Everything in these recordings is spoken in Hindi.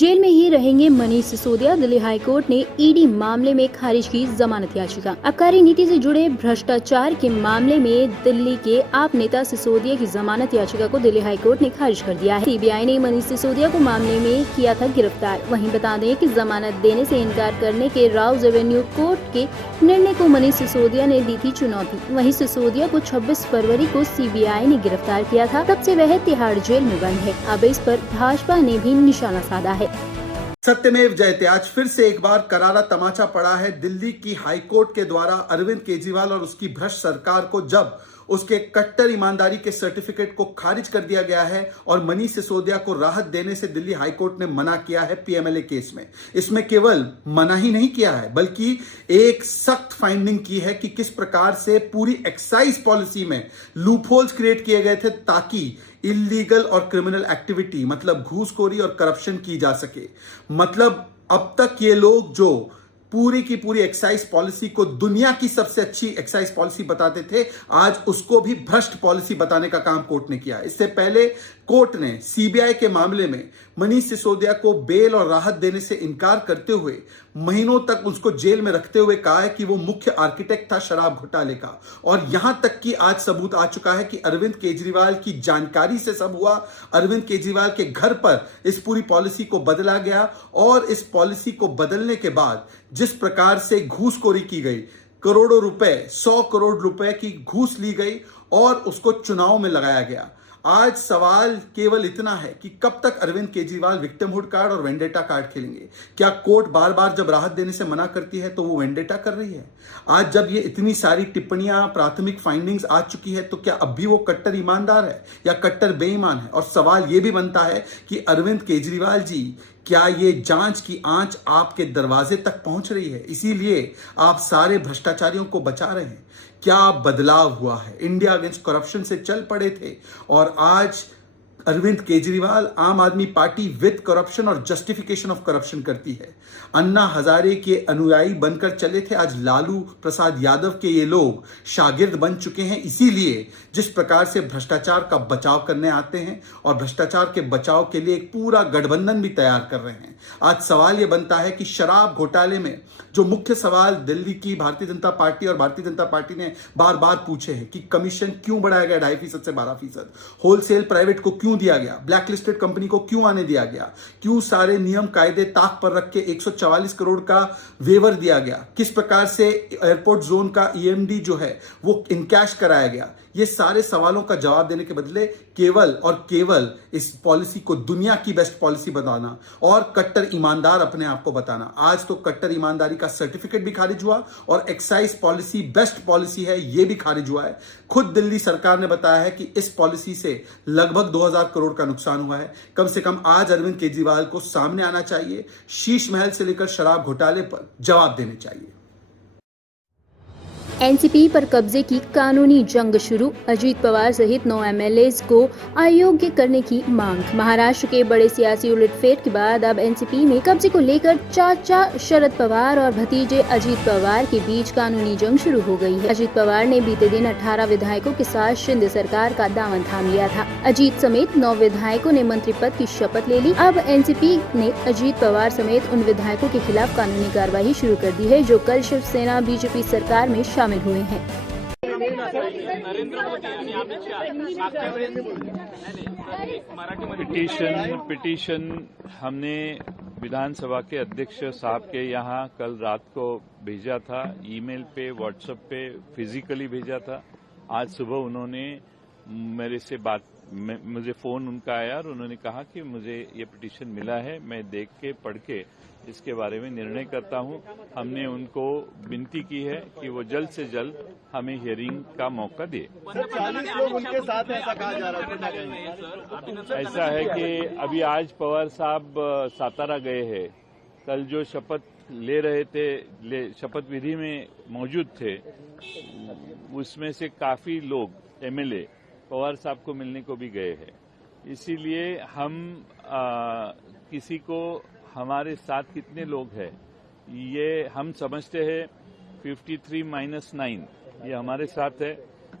जेल में ही रहेंगे मनीष सिसोदिया। दिल्ली हाईकोर्ट ने ईडी मामले में खारिज की जमानत याचिका। आबकारी नीति से जुड़े भ्रष्टाचार के मामले में दिल्ली के आप नेता सिसोदिया की जमानत याचिका को दिल्ली हाईकोर्ट ने खारिज कर दिया है। सीबीआई ने मनीष सिसोदिया को मामले में किया था गिरफ्तार। वहीं बता दें कि जमानत देने से इनकार करने के राउज एवेन्यू कोर्ट के निर्णय को मनीष सिसोदिया ने दी थी चुनौती। वहीं सिसोदिया को 26 फरवरी को सीबीआई ने गिरफ्तार किया था। तब से वह तिहाड़ जेल में बंद है। अब इस पर भाजपा ने भी निशाना साधा है। सत्यमेव जयते। आज फिर से एक बार करारा तमाचा पड़ा है दिल्ली की हाईकोर्ट के द्वारा अरविंद केजरीवाल और उसकी भ्रष्ट सरकार को, जब उसके कट्टर ईमानदारी के सर्टिफिकेट को खारिज कर दिया गया है और मनीष सिसोदिया को राहत देने से दिल्ली हाईकोर्ट ने मना किया है पीएमएलए केस में। इसमें केवल मना ही नहीं किया है बल्कि एक सख्त फाइंडिंग की है कि किस प्रकार से पूरी एक्साइज पॉलिसी में लूपहोल्स क्रिएट किए गए थे ताकि इलीगल और क्रिमिनल एक्टिविटी मतलब घूसखोरी और करप्शन की जा सके। मतलब अब तक ये लोग जो पूरी की पूरी एक्साइज पॉलिसी को दुनिया की सबसे अच्छी एक्साइज पॉलिसी बताते थे, आज उसको भी भ्रष्ट पॉलिसी बताने का काम कोर्ट ने किया। इससे पहले कोर्ट ने सीबीआई के मामले में मनीष सिसोदिया को बेल और राहत देने से इनकार करते हुए महीनों तक उसको जेल में रखते हुए कहा है कि वो मुख्य आर्किटेक्ट था शराब घोटाले का। और यहां तक कि आज सबूत आ चुका है कि अरविंद केजरीवाल की जानकारी से सब हुआ। अरविंद केजरीवाल के घर पर इस पूरी पॉलिसी को बदला गया और इस पॉलिसी को बदलने के बाद जिस प्रकार से घूसखोरी की गई, करोड़ों रुपए, 100 करोड़ रुपए की घूस ली गई और उसको चुनाव में लगाया गया। आज सवाल केवल इतना है कि कब तक अरविंद केजरीवाल विक्टिमहुड कार्ड और वेंडेटा कार्ड खेलेंगे। क्या कोर्ट बार बार जब राहत देने से मना करती है तो वो वेंडेटा कर रही है? आज जब ये इतनी सारी टिप्पणियां, प्राथमिक फाइंडिंग्स आ चुकी है तो क्या अब भी वो कट्टर ईमानदार है या कट्टर बेईमान है? और सवाल ये भी बनता है कि अरविंद केजरीवाल जी, क्या ये जांच की आंच आपके दरवाजे तक पहुंच रही है, इसीलिए आप सारे भ्रष्टाचारियों को बचा रहे हैं? क्या बदलाव हुआ है? इंडिया अगेंस्ट करप्शन से चल पड़े थे और आज अरविंद केजरीवाल आम आदमी पार्टी विद करप्शन और जस्टिफिकेशन ऑफ करप्शन करती है। अन्ना हजारे के अनुयायी बनकर चले थे, आज लालू प्रसाद यादव के ये लोग शागिर्द बन चुके हैं। इसीलिए जिस प्रकार से भ्रष्टाचार का बचाव करने आते हैं और भ्रष्टाचार के बचाव के लिए एक पूरा गठबंधन भी तैयार कर रहे हैं। आज सवाल यह बनता है कि शराब घोटाले में जो मुख्य सवाल दिल्ली की भारतीय जनता पार्टी और भारतीय जनता पार्टी ने बार बार पूछे हैं कि कमीशन क्यों बढ़ाया गया 2.5% से 12%, होलसेल प्राइवेट को क्यों दिया गया, ब्लैक लिस्टेड कंपनी को क्यों आने दिया गया, क्यों सारे नियम कायदे ताक पर रख के 144 करोड़ का वेवर दिया गया, किस प्रकार से एयरपोर्ट जोन का ईएमडी जो है वो इनकैश कराया गया, ये सारे सवालों का जवाब देने के बदले केवल और केवल इस पॉलिसी को दुनिया की बेस्ट पॉलिसी बताना और कट्टर ईमानदार अपने आप को बताना। आज तो कट्टर ईमानदारी का सर्टिफिकेट भी खारिज हुआ और एक्साइज पॉलिसी बेस्ट पॉलिसी है ये भी खारिज हुआ है। खुद दिल्ली सरकार ने बताया है कि इस पॉलिसी से लगभग 2000 करोड़ का नुकसान हुआ है। कम से कम आज अरविंद केजरीवाल को सामने आना चाहिए, शीश महल से लेकर शराब घोटाले पर जवाब देने चाहिए। एनसीपी पर कब्जे की कानूनी जंग शुरू। अजीत पवार सहित 9 एमएलएज को अयोग्य करने की मांग। महाराष्ट्र के बड़े सियासी उलटफेर के बाद अब एनसीपी में कब्जे को लेकर चाचा शरद पवार और भतीजे अजीत पवार के बीच कानूनी जंग शुरू हो गई है। अजीत पवार ने बीते दिन 18 विधायकों के साथ शिंदे सरकार का दामन थाम लिया था। अजीत समेत 9 विधायकों ने मंत्री पद की शपथ ले ली। अब एनसीपी ने अजीत पवार समेत उन विधायकों के खिलाफ कानूनी कार्रवाई शुरू कर दी है जो कल शिवसेना बीजेपी सरकार में शामिल हुए हैं। पिटीशन हमने विधानसभा के अध्यक्ष साहब के यहाँ कल रात को भेजा था, ईमेल पे, व्हाट्सएप पे, फिजिकली भेजा था। आज सुबह उन्होंने मेरे से मुझे फोन उनका आया और उन्होंने कहा कि मुझे ये पिटीशन मिला है, मैं देख के पढ़ के इसके बारे में निर्णय करता हूं। हमने उनको विनती की है कि वो जल्द से जल्द हमें हियरिंग का मौका दे। 40 लोग उनके साथ ऐसा कहा जा रहा है। ऐसा है कि अभी आज पवार साहब सातारा गए हैं। कल जो शपथ ले रहे थे, शपथ विधि में मौजूद थे, उसमें से काफी लोग एमएलए पवार साहब को मिलने को भी गए हैं। इसीलिए हम किसी को हमारे साथ कितने लोग हैं ये हम समझते हैं 53-9 ये हमारे साथ है।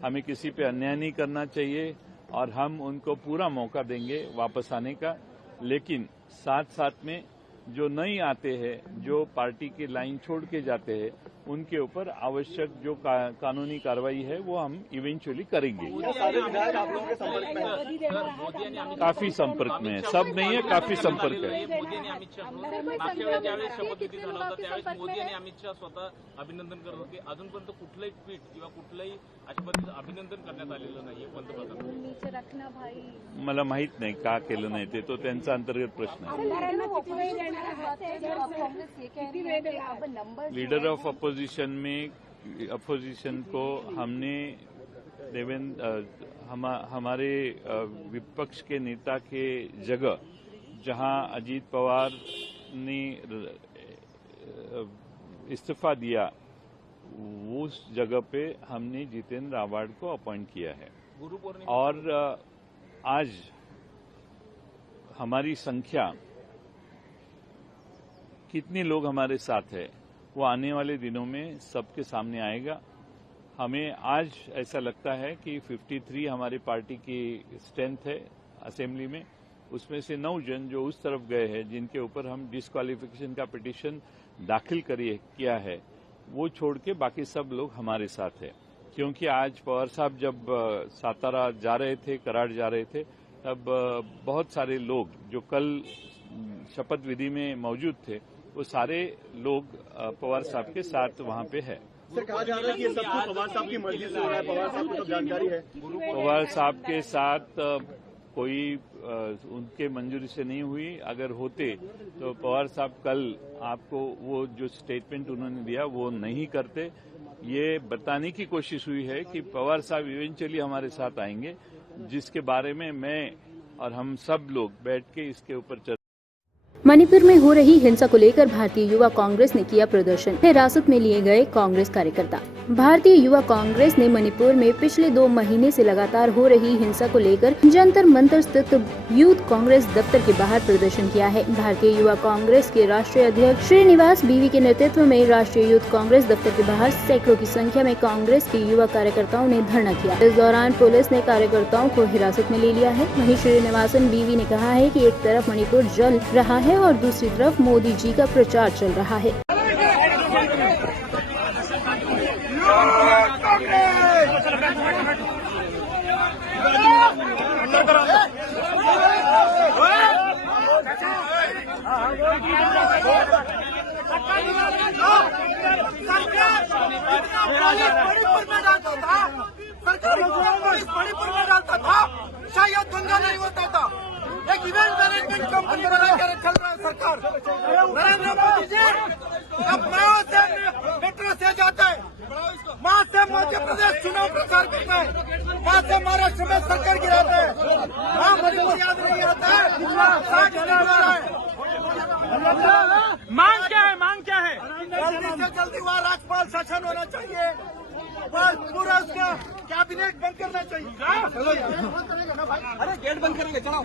हमें किसी पे अन्याय नहीं करना चाहिए और हम उनको पूरा मौका देंगे वापस आने का। लेकिन साथ साथ में जो नहीं आते हैं, जो पार्टी की लाइन छोड़ के जाते हैं, उनके ऊपर आवश्यक जो कानूनी कार्रवाई है वो हम इवेंचुअली करेंगे। सारे विधायक आप लोगों के संपर्क में हैं? काफी संपर्क में है, सब नहीं है, काफी संपर्क है। मोदी आणि अमित शहा मागच्या वेळेस ज्यावेळेस शपथविधी झाला होता त्यावेळेस मोदी आणि अमित शहा स्वतः अभिनंदन करत होते. अजूनपर्यंत कुठलंही ट्विट किंवा कुठलंही अशा पद्धतीचं अभिनंदन करण्यात आलेलं नाहीये पंतप्रधान. मला माहित नाही का केलं नाही ते, तो त्यांचा अंतर्गत प्रश्न आहे. लीडर ऑफ अपोजिशन में अपोजिशन को हमने हमारे विपक्ष के नेता के जगह जहां अजीत पवार ने इस्तीफा दिया उस जगह पे हमने जितेंद्र आव्हाड को अपॉइंट किया है. और आज हमारी संख्या कितने लोग हमारे साथ है वो आने वाले दिनों में सबके सामने आएगा. हमें आज ऐसा लगता है कि 53 हमारी पार्टी की स्ट्रेंथ है असेंबली में, उसमें से 9 जन जो उस तरफ गए हैं जिनके ऊपर हम डिस्क्वालिफिकेशन का पिटीशन दाखिल किया है, वो छोड़ के बाकी सब लोग हमारे साथ है. क्योंकि आज पवार साहब जब सातारा जा रहे थे, कराड़ जा रहे थे, तब बहुत सारे लोग जो कल शपथ विधि में मौजूद थे वो सारे लोग पवार साहब के साथ वहां पे है. सर, कहा जा रहा है कि ये सब कुछ पवार साहब की मर्जी से हो रहा है, पवार साहब को तो जानकारी है. पवार साहब के साथ कोई उनके मंजूरी से नहीं हुई. अगर होते तो पवार साहब कल आपको वो जो स्टेटमेंट उन्होंने दिया वो नहीं करते. ये बताने की कोशिश हुई है कि पवार साहब इवेंचुअली हमारे साथ आएंगे, जिसके बारे में मैं और हम सब लोग बैठ के इसके ऊपर मणिपुर में हो रही हिंसा को लेकर भारतीय युवा कांग्रेस ने किया प्रदर्शन. हिरासत में लिए गए कांग्रेस कार्यकर्ता. भारतीय युवा कांग्रेस ने मणिपुर में पिछले 2 महीने से लगातार हो रही हिंसा को लेकर जंतर मंतर स्थित यूथ कांग्रेस दफ्तर के बाहर प्रदर्शन किया है. भारतीय युवा कांग्रेस के राष्ट्रीय अध्यक्ष श्रीनिवास बीवी के नेतृत्व में राष्ट्रीय यूथ कांग्रेस दफ्तर के बाहर सैकड़ों की संख्या में कांग्रेस के युवा कार्यकर्ताओं ने धरना किया. इस दौरान पुलिस ने कार्यकर्ताओं को हिरासत में ले लिया है. वहीं श्रीनिवासन बीवी ने कहा है कि एक तरफ मणिपुर जल रहा है और दूसरी तरफ मोदी जी का प्रचार चल रहा है. मणिपुर में डालता था, शायद दंगा नहीं होता था. एक इवेंट मैनेजमेंट कंपनी बना कर चल रहा है सरकार. नरेंद्र मोदी जी अब माओ से मेट्रो से जाता है, वहां से मध्य प्रदेश चुनाव प्रचार करता है, वहां से महाराष्ट्र में सरकार गिराता है. वहां मणिपुर याद नहीं आता है. मांग क्या है? मांग क्या है? जल्दी से जल्दी वहाँ राज्यपाल शासन होना चाहिए, बस पूरा उसका कैबिनेट बंद करना चाहिए. अरे गेट बंद करेंगे, चलो.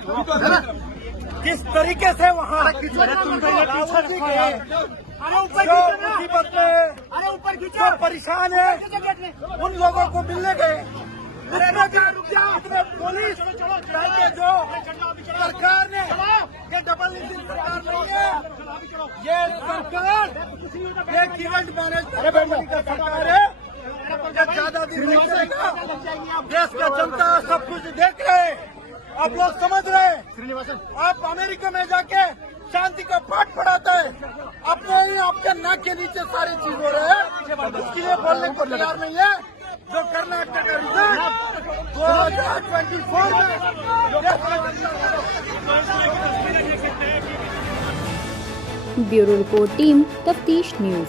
किस तरीके से वहाँ मुसीबत में जो परेशान है उन लोगों को मिलने गए, पुलिस जो सरकार ने, ये डबल इंजन सरकार नहीं है, ये सरकार एक इवेंट मैनेजमेंट का सरकार है. ज्यादा दिन नहीं चलेगा. देश का जनता सब कुछ देख रहे हैं, आप लोग समझ रहे हैं. आप अमेरिका में जाके शांति का पाठ पढ़ाता है, अपने ही आपके नाक के नीचे सारी चीज हो रहे हैं. उसके लिए बोलने को तैयार नहीं है. जो कर्नाटक का रिजल्ट 2024 में. ब्यूरो रिपोर्ट टीम तफ्तीश न्यूज.